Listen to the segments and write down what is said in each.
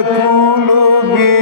تكون بي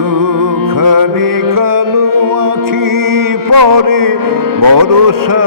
করে ভরসা